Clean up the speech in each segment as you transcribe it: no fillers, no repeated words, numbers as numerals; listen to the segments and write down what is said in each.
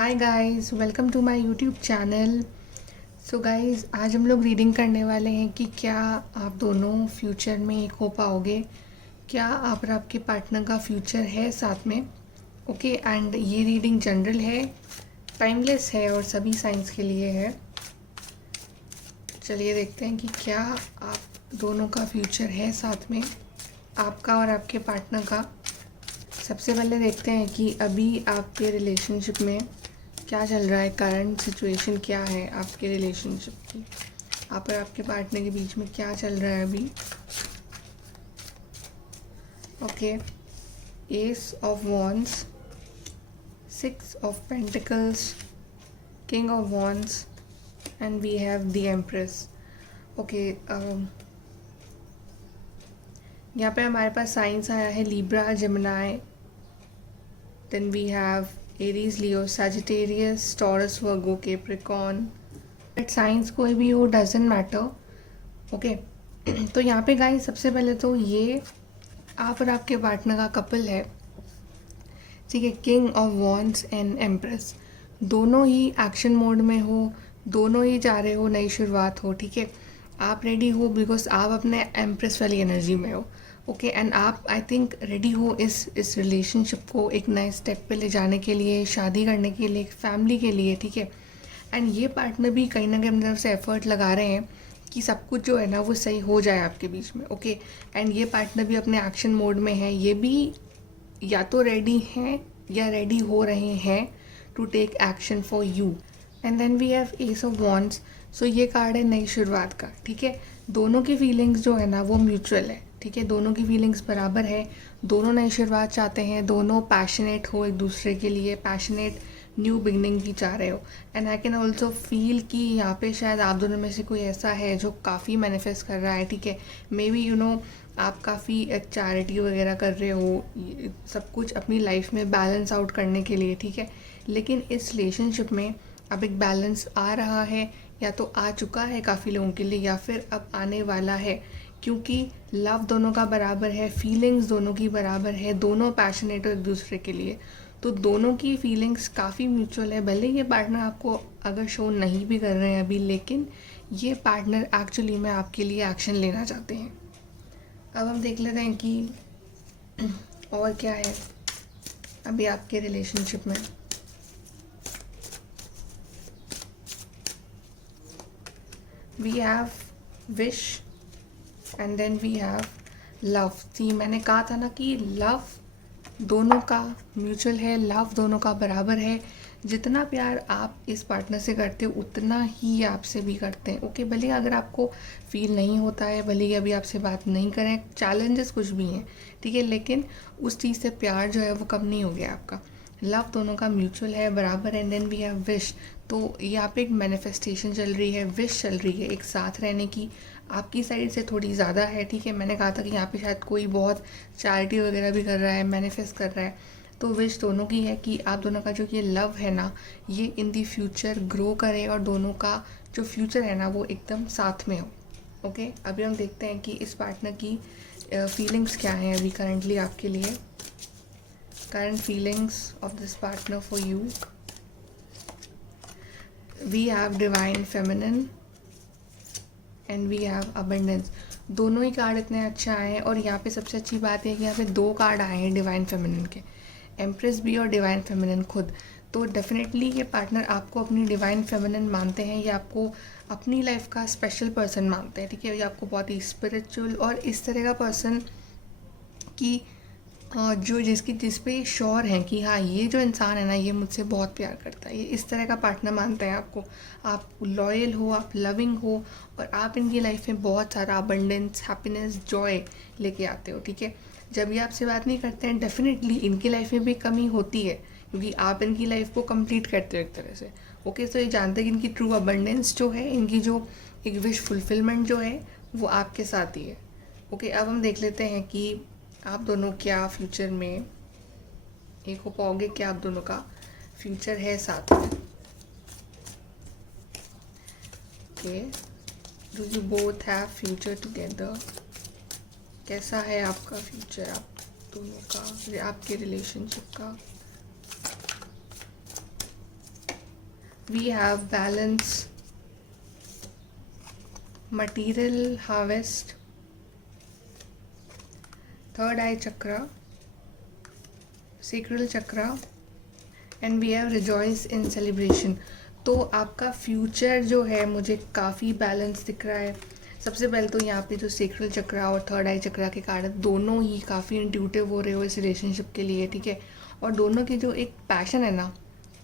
Hi guys, welcome to my YouTube channel. So guys, आज हम लोग रीडिंग करने वाले हैं कि क्या आप दोनों फ्यूचर में एक हो पाओगे, क्या आप और आपके पार्टनर का फ्यूचर है साथ में। ओके एंड ये रीडिंग जनरल है, टाइमलेस है और सभी साइंस के लिए है। चलिए देखते हैं कि क्या आप दोनों का फ्यूचर है साथ में, आपका और आपके पार्टनर का। सबसे पहले देखते हैं कि अभी आपके रिलेशनशिप में क्या चल रहा है, करंट सिचुएशन क्या है आपके रिलेशनशिप की, आप और आपके पार्टनर के बीच में क्या चल रहा है अभी। Okay, ace of wands, six of pentacles, king of wands and we have the empress. Okay, यहाँ पे हमारे पास साइंस आया है Libra, Gemini, then we have Aries, Leo, Sagittarius, Taurus, Virgo, Capricorn. But signs कोई भी हो, डजेंट मैटर। ओके, तो यहाँ पे गाइस सबसे पहले तो ये आप और आपके पार्टनर का कपल है, ठीक है। King of wands and empress, दोनों ही एक्शन मोड में हो, दोनों ही चाह रहे हो नई शुरुआत हो, ठीक है। आप रेडी हो बिकॉज आप अपने एम्प्रेस वाली एनर्जी में हो। ओके एंड आप आई थिंक रेडी हो इस रिलेशनशिप को एक नए स्टेप पे ले जाने के लिए, शादी करने के लिए, एक फैमिली के लिए, ठीक है। एंड ये पार्टनर भी कहीं ना कहीं अपनी तरफ से एफर्ट लगा रहे हैं कि सब कुछ जो है ना वो सही हो जाए आपके बीच में। ओके एंड ये पार्टनर भी अपने एक्शन मोड में है, ये भी या तो रेडी हैं या रेडी हो रहे हैं to take action for you. And then we have ace of wands. So ये कार्ड है नई शुरुआत का, ठीक है। दोनों की फीलिंग्स जो है ना वो म्यूचुअल है, ठीक है। दोनों की फीलिंग्स बराबर है, दोनों नई शुरुआत चाहते हैं, दोनों पैशनेट हो एक दूसरे के लिए, पैशनेट न्यू बिगनिंग भी चाह रहे हो। And I can also feel कि यहाँ पे शायद आप दोनों में से कोई ऐसा है जो काफ़ी मैनिफेस्ट कर रहा है, ठीक है। मे बी आप काफ़ी चैरिटी वगैरह कर रहे हो, सब कुछ अपनी लाइफ में बैलेंस आउट करने के लिए, ठीक है। लेकिन इस रिलेशनशिप में अब एक बैलेंस आ रहा है, या तो आ चुका है काफ़ी लोगों के लिए, या फिर अब आने वाला है, क्योंकि लव दोनों का बराबर है, फीलिंग्स दोनों की बराबर है, दोनों पैशनेट हो एक दूसरे के लिए। तो दोनों की फीलिंग्स काफ़ी म्यूचुअल है। भले ये पार्टनर आपको अगर शो नहीं भी कर रहे हैं अभी, लेकिन ये पार्टनर एक्चुअली में आपके लिए एक्शन लेना चाहते हैं। अब हम देख लेते हैं कि और क्या है अभी आपके रिलेशनशिप में। We have wish and then we have love. See मैंने कहा था ना कि लव दोनों का म्यूचुअल है, लव दोनों का बराबर है। जितना प्यार आप इस पार्टनर से करते हो उतना ही आपसे भी करते हैं। ओके, भले अगर आपको फील नहीं होता है, भले ही अभी आपसे बात नहीं करें, चैलेंजेस कुछ भी हैं, ठीक है, लेकिन उस चीज़ से प्यार जो है वो कम नहीं हो गया आपका। लव दोनों का म्यूचुअल है, बराबर है। And then we have wish. तो यहाँ पे एक मैनिफेस्टेशन चल रही है, विश चल रही है एक साथ रहने की, आपकी साइड से थोड़ी ज़्यादा है, ठीक है। मैंने कहा था कि यहाँ पे शायद कोई बहुत चैरिटी वगैरह भी कर रहा है, मैनिफेस्ट कर रहा है। तो विश दोनों की है कि आप दोनों का जो ये लव है ना, ये इन दी फ्यूचर ग्रो करे और दोनों का जो फ्यूचर है ना वो एकदम साथ में हो। ओके, अभी हम देखते हैं कि इस पार्टनर की फीलिंग्स क्या हैं अभी करंटली आपके लिए। Current feelings of this partner for you. We have divine feminine and we have abundance. दोनों ही कार्ड इतने अच्छा आए हैं, और यहाँ पे सबसे अच्छी बात है कि यहाँ पे दो कार्ड आए हैं डिवाइन फेमिनिन के, एम्प्रेस भी और डिवाइन फेमिनिन खुद। तो डेफिनेटली ये पार्टनर आपको अपनी डिवाइन फेमिनिन मानते हैं, ये आपको अपनी लाइफ का स्पेशल पर्सन मानते हैं, ठीक है। ये आपको बहुत ही स्पिरिचुअल और इस तरह का पर्सन कि जो जिस पे श्योर हैं कि हाँ ये जो इंसान है ना ये मुझसे बहुत प्यार करता है, ये इस तरह का पार्टनर मानते हैं आपको। आप लॉयल हो, आप लविंग हो, और आप इनकी लाइफ में बहुत सारा अबंडेंस, हैप्पीनेस, जॉय लेके आते हो, ठीक है। जब ये आपसे बात नहीं करते हैं, डेफिनेटली इनकी लाइफ में भी कमी होती है, क्योंकि आप इनकी लाइफ को कंप्लीट करते हो एक तरह से। ओके, तो ये जानते हैं कि इनकी ट्रू अबंडेंस जो है, इनकी जो एक विश फुलफिलमेंट जो है वो आपके साथ ही है। ओके, अब हम देख लेते हैं कि आप दोनों क्या फ्यूचर में एक हो पाओगे, क्या आप दोनों का फ्यूचर है साथ में। Okay, do you both have future together. कैसा है आपका फ्यूचर आप दोनों का, आपके रिलेशनशिप का। we have balance, material harvest, third eye chakra, sacral chakra, and we have rejoice in celebration. तो आपका फ्यूचर जो है मुझे काफ़ी बैलेंस दिख रहा है। सबसे पहले तो यहाँ पे जो सेक्रल चक्रा और थर्ड आई चक्रा के कारण दोनों ही काफ़ी इंट्यूटिव हो रहे हो इस रिलेशनशिप के लिए, ठीक है। और दोनों की जो एक पैशन है ना,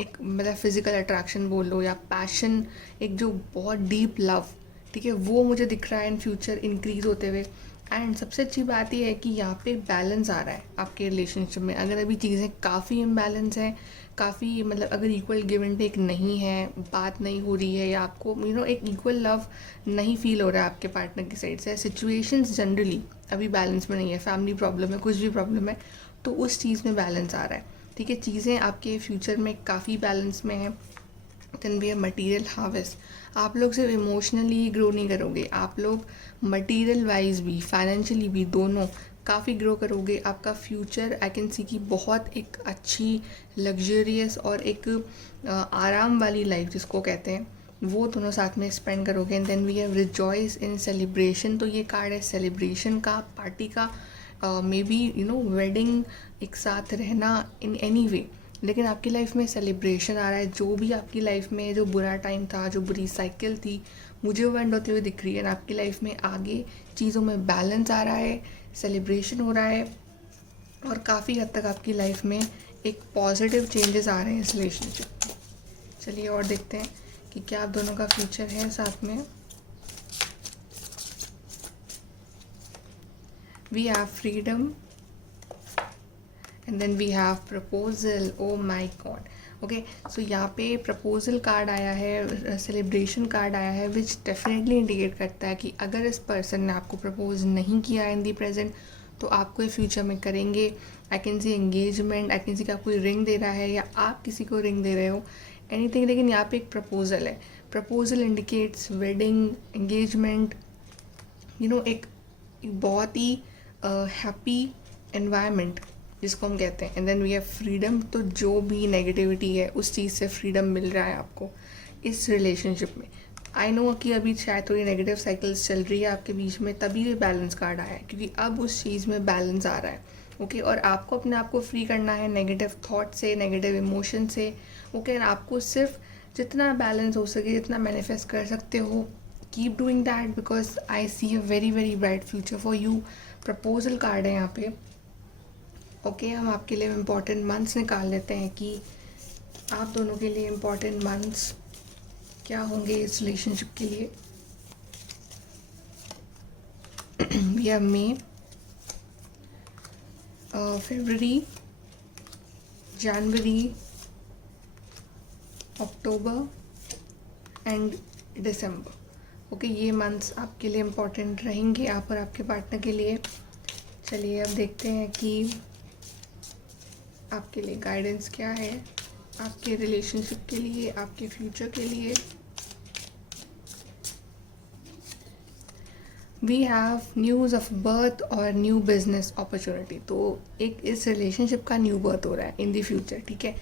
एक मतलब फिजिकल अट्रैक्शन बोल लो या पैशन, एक जो बहुत डीप लव, ठीक है, वो मुझे दिख रहा है इन फ्यूचर इंक्रीज होते हुए। एंड सबसे अच्छी बात यह है कि यहाँ पे बैलेंस आ रहा है आपके रिलेशनशिप में। अगर अभी चीज़ें काफ़ी इम्बैलेंस हैं, काफ़ी मतलब अगर इक्वल गिव एंड टेक नहीं है, बात नहीं हो रही है, या आपको एक इक्वल लव नहीं फील हो रहा है आपके पार्टनर की साइड से, सिचुएशंस जनरली अभी बैलेंस में नहीं है, फैमिली प्रॉब्लम है, कुछ भी प्रॉब्लम है, तो उस चीज़ में बैलेंस आ रहा है, ठीक है। चीज़ें आपके फ्यूचर में काफ़ी बैलेंस में है। देन भी है मटीरियल हार्वेस्ट। आप लोग सिर्फ इमोशनली ग्रो नहीं करोगे, आप लोग मटीरियल वाइज भी, फाइनेंशियली भी, दोनों काफ़ी ग्रो करोगे। आपका फ्यूचर आई कैन सी की बहुत एक अच्छी लग्जरियस और एक आराम वाली लाइफ जिसको कहते हैं, वो दोनों साथ में स्पेंड करोगे। And then we have rejoice in celebration. तो ये कार्ड है सेलिब्रेशन का, पार्टी का, मे बी वेडिंग, एक साथ रहना इन एनी वे, लेकिन आपकी लाइफ में सेलिब्रेशन आ रहा है। जो भी आपकी लाइफ में जो बुरा टाइम था, जो बुरी साइकिल थी, मुझे वो एंड होते हुए दिख रही है। आपकी लाइफ में आगे चीज़ों में बैलेंस आ रहा है, सेलिब्रेशन हो रहा है, और काफ़ी हद तक आपकी लाइफ में एक पॉजिटिव चेंजेस आ रहे हैं इस रिलेशनशिप में। चलिए और देखते हैं कि क्या आप दोनों का फ्यूचर है साथ में। We have freedom and then we have proposal. Oh my God, okay. So यहाँ पे प्रपोजल कार्ड आया है, सेलिब्रेशन कार्ड आया है, विच डेफिनेटली इंडिकेट करता है कि अगर इस पर्सन ने आपको प्रपोज नहीं किया इन दी प्रेजेंट, तो आपको फ्यूचर में करेंगे। I can see engagement, I can see का कोई रिंग दे रहा है या आप किसी को रिंग दे रहे हो, एनीथिंग, लेकिन यहाँ पे एक प्रपोजल है। प्रपोजल इंडिकेट्स वेडिंग, एंगेजमेंट, एक बहुत ही हैप्पी एनवायरनमेंट जिसको हम कहते हैं। And then we have freedom. तो जो भी नेगेटिविटी है उस चीज़ से फ्रीडम मिल रहा है आपको इस रिलेशनशिप में। आई नो कि अभी शायद थोड़ी नेगेटिव साइकिल्स चल रही है आपके बीच में, तभी ये बैलेंस कार्ड आया है, क्योंकि अब उस चीज़ में बैलेंस आ रहा है, ओके। और आपको अपने आप को फ्री करना है नेगेटिव थॉट से, नेगेटिव इमोशन से, ओके। आपको सिर्फ जितना बैलेंस हो सके, जितना मैनिफेस्ट कर सकते हो, keep doing that, because I see a very very bright future for you. Proposal card है यहाँ पे, ओके। हम आपके लिए इम्पॉर्टेंट मंथ्स निकाल लेते हैं कि आप दोनों के लिए इम्पॉर्टेंट मंथ्स क्या होंगे इस रिलेशनशिप के लिए। We have May, February, January, October and December, okay. ये मंथ्स आपके लिए इम्पॉर्टेंट रहेंगे, आप और आपके पार्टनर के लिए। चलिए अब देखते हैं कि आपके लिए गाइडेंस क्या है, आपके रिलेशनशिप के लिए, आपके फ्यूचर के लिए। We have news of birth और न्यू बिजनेस अपॉर्चुनिटी। तो एक इस रिलेशनशिप का न्यू बर्थ हो रहा है इन द फ्यूचर, ठीक है।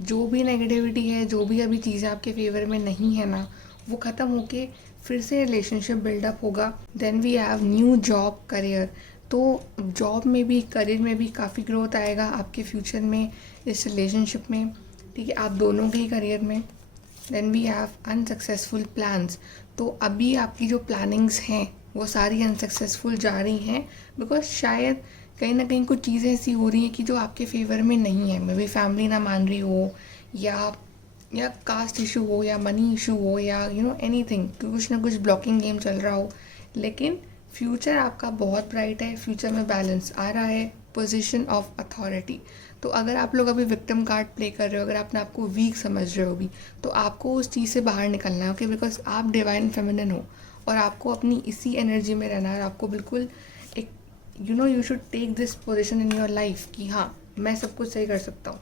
जो भी नेगेटिविटी है, जो भी अभी चीज़ें आपके फेवर में नहीं है ना, वो ख़त्म होके फिर से रिलेशनशिप बिल्डअप होगा। Then we have new job, career. तो जॉब में भी, करियर में भी काफ़ी ग्रोथ आएगा आपके फ्यूचर में इस रिलेशनशिप में, ठीक है, आप दोनों के ही करियर में। Then we have unsuccessful plans. तो अभी आपकी जो प्लानिंग्स हैं वो सारी अनसक्सेसफुल जा रही हैं, बिकॉज शायद कहीं ना कहीं कुछ चीज़ें ऐसी हो रही हैं कि जो आपके फेवर में नहीं है। मे बी फैमिली ना मान रही हो, या कास्ट इशू हो, या मनी इशू हो, या एनीथिंग, कुछ ना कुछ ब्लॉकिंग गेम चल रहा हो। लेकिन फ्यूचर आपका बहुत ब्राइट है, फ्यूचर में बैलेंस आ रहा है, पोजीशन ऑफ अथॉरिटी। तो अगर आप लोग अभी विक्टिम कार्ड प्ले कर रहे हो, अगर आपने आपको वीक समझ रहे हो अभी, तो आपको उस चीज़ से बाहर निकलना है, ओके। बिकॉज आप डिवाइन फेमिनिन हो और आपको अपनी इसी एनर्जी में रहना है। आपको बिल्कुल एक you should take this position in your life कि हाँ, मैं सब कुछ सही कर सकता हूँ।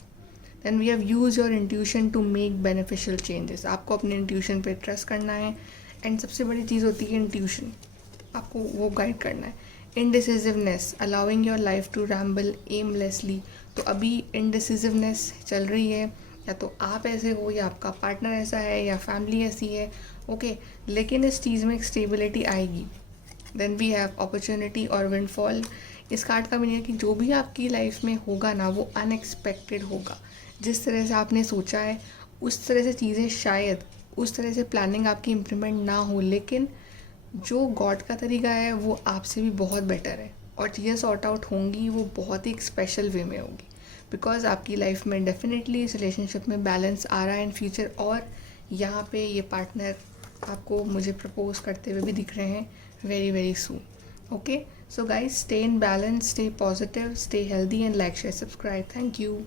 Then we have use your intuition to make beneficial changes. आपको अपने इंट्यूशन पे ट्रस्ट करना है, एंड सबसे बड़ी चीज़ होती है इंट्यूशन, आपको वो गाइड करना है। Indecisiveness, allowing your life to ramble aimlessly. तो अभी इनडिसिसिवनेस चल रही है, या तो आप ऐसे हो या आपका पार्टनर ऐसा है या फैमिली ऐसी है, ओके, लेकिन इस चीज़ में एक स्टेबिलिटी आएगी। देन वी हैव अपॉर्चुनिटी और विंडफॉल। इस कार्ड का मीनिंग है कि जो भी आपकी लाइफ में होगा ना वो अनएक्सपेक्टेड होगा। जिस तरह से आपने सोचा है उस तरह से चीज़ें शायद उस तरह से प्लानिंग आपकी इम्प्लीमेंट ना हो, लेकिन जो गॉड का तरीका है वो आपसे भी बहुत बेटर है और चीज़ें सॉर्ट आउट होंगी, वो बहुत ही एक स्पेशल वे में होगी। बिकॉज आपकी लाइफ में डेफिनेटली इस रिलेशनशिप में बैलेंस आ रहा है इन फ्यूचर, और यहाँ पे ये पार्टनर आपको मुझे प्रपोज करते हुए भी दिख रहे हैं very very soon. Okay, so guys, stay in balance, stay positive, stay healthy and like share subscribe. Thank you.